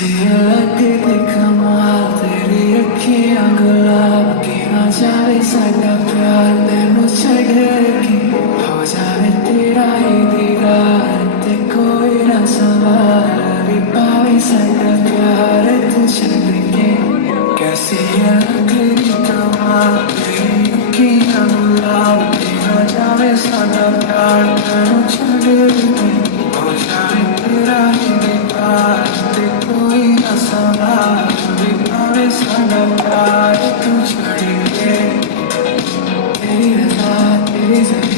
कैसी लगती कमाल तेरी अखियां गुलाब की ना जावे साडा प्यार तेनू छड़ेगी हो जावे तेरा ही दीदार ते कोई ना सवाल भी पावे साडा प्यार तू छड़ के कैसी लगती कमाल तेरी अखियां गुलाब की ना जावे साडा प्यार तेनू छड़ेगी हो जावे तेरा ही दीदार ते कोई ना सवाल भी पावे साडा प्यार